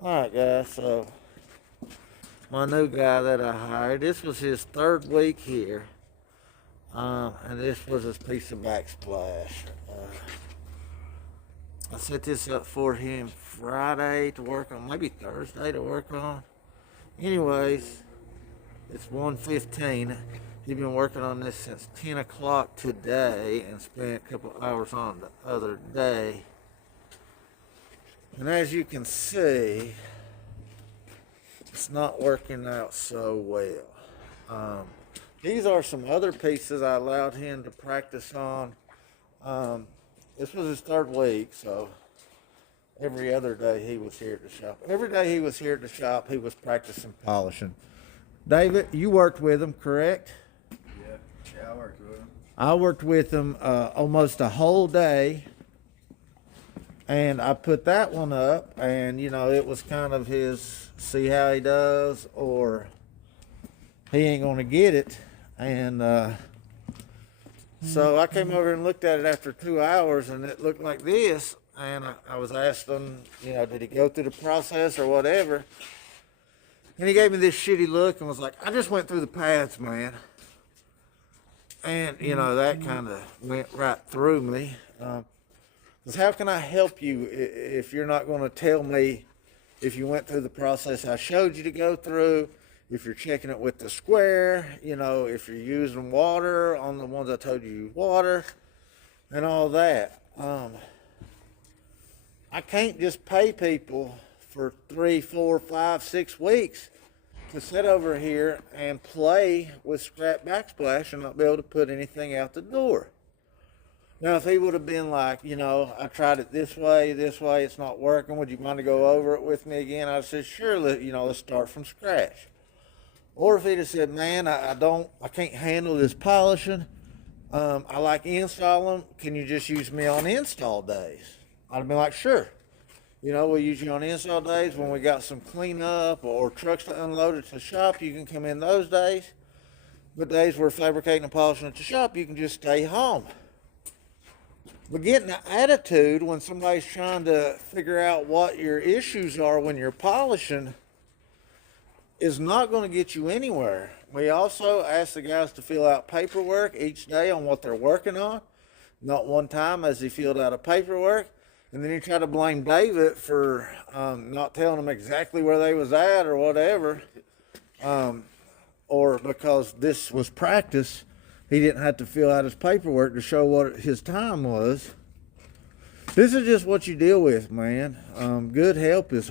Alright guys, so my new guy that I hired, this was his third week here. And this was his piece of backsplash. I set this up for him Friday to work on, maybe Thursday to work on. Anyways, it's 1:15. He's been working on this since 10 o'clock today and spent a couple hours on the other day. And as you can see, it's not working out so well. These are some other pieces I allowed him to practice on. This was his third week, so every other day he was here at the shop. Every day he was here at the shop, he was practicing polishing. David, you worked with him, correct? Yeah, I worked with him. I worked with him almost a whole day. And I put that one up, and it was kind of his see how he does, or he ain't gonna get it. And so I came over and looked at it after 2 hours, and it looked like this. And I was asking, did he go through the process or whatever? And he gave me this shitty look and was like, I just went through the pads, man. And that kind of went right through me. How can I help you if you're not going to tell me if you went through the process I showed you to go through, if you're checking it with the square, if you're using water on the ones I told you use water, and all that. I can't just pay people for 3, 4, 5, 6 weeks to sit over here and play with scrap backsplash and not be able to put anything out the door. Now, if he would have been like, I tried it this way, it's not working, would you mind to go over it with me again? I said, sure, let's start from scratch. Or if he'd have said, man, I can't handle this polishing. I like installing. Can you just use me on install days? I'd have been like, sure. We'll use you on install days when we got some cleanup or trucks to unload at the shop. You can come in those days. But days we're fabricating and polishing at the shop, you can just stay home. But getting the attitude when somebody's trying to figure out what your issues are when you're polishing is not going to get you anywhere. We also ask the guys to fill out paperwork each day on what they're working on. Not one time has he filled out a paperwork. And then he tried to blame David for not telling them exactly where they was at or whatever. Or because this was practice, he didn't have to fill out his paperwork to show what his time was. This is just what you deal with, man. Good help is